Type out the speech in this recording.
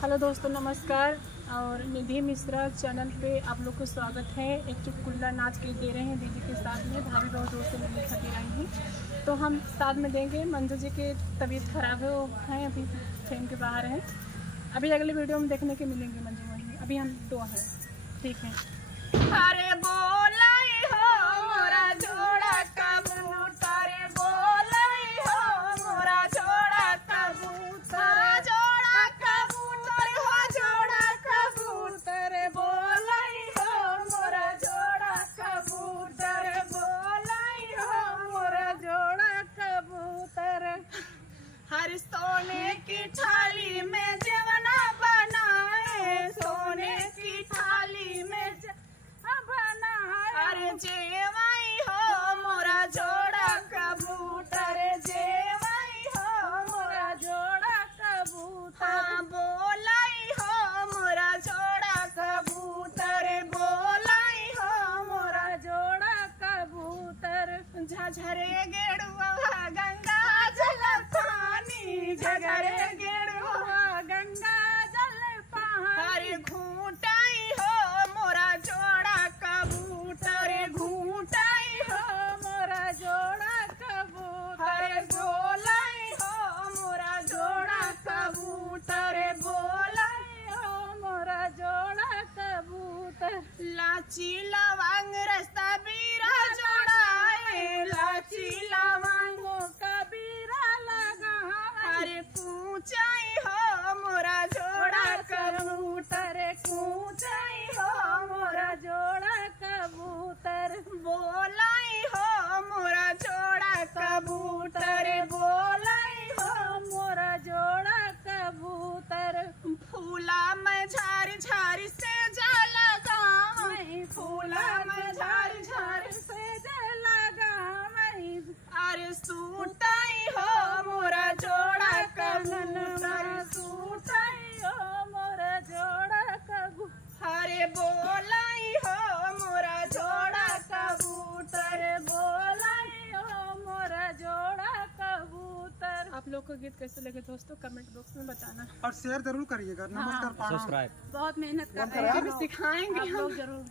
Hello दोस्तों, नमस्कार। और निधि मिश्रा चैनल पे आप लोग को स्वागत है। एक चुटकुला नाच के दे रहे हैं दीदी के साथ में। भाभी बहुत जोर से मिलने खाती रही हैं, तो हम साथ में देंगे। मंजू जी की तबीयत खराब है, वो हैं अभी फ्रेम के बाहर हैं। अभी अगले वीडियो में देखने के मिलेंगे मंजू वहीं। अभी हम दो हैं, ठीक है। अरे बोलाई हो मोरा जोड़ा कबूतर, बोलाई हो मोरा जोड़ा कबूतर, जोड़ा कबूतर हो जोड़ा कबूतर, बोलाई हो मोरा जोड़ा कबूतर, बोलाई हो मोरा जोड़ा कबूतर। हर सोने की थाली में जवना बनाए, सोने की थाली में अरे जेवाई हो मोरा जोड़ा कबूतर, जेवाई हो मोरा जोड़ा कबूतर, हाँ बोलाई हो मोरा जोड़ा कबूतर, बोलाई हो मोरा जोड़ा कबूतर। झझरे गेड़ुआ गंगा जल पानी, झझरे गेड़ुआ गंगा जल पानी, अरे घूटाई हो मोरा जोड़ा कबूतर, घूटाई हो मोरा जोड़ा कबूतर, बोलाई हो मोरा जोड़ा कबूतर, बोलाई हो मोरा जोड़ा कबूतर। लाची लवंग रस्ता बीरा जोड़ाए, लाची लवंगों का बीरा लगा, अरे पूछाई हो मोरा जोड़ा कबूतर, पूछाई हो मोरा जोड़ा कबूतर, बोलाई हो मोरा जोड़ा कबूतर, बोलाई हो मोरा जोड़ा कबूतर। फूला में झार झार से जा लगा, फूला में झार झार से जा लगा, अरे सूटाई हो मोरा जोड़ा कबूतर, सूटाई हो मोरा जोड़ा कबूतर, अरे बोलाई हो मोरा जोड़ा कबूतर, बोलाई हो मोरा जोड़ा कबूतर। आप लोग को गीत कैसे लगे दोस्तों, कमेंट बॉक्स में बताना और शेयर जरूर करिएगा। नमस्कार, सब्सक्राइब। बहुत मेहनत कर रहे हैं, सिखाएंगे हम लोग जरूर।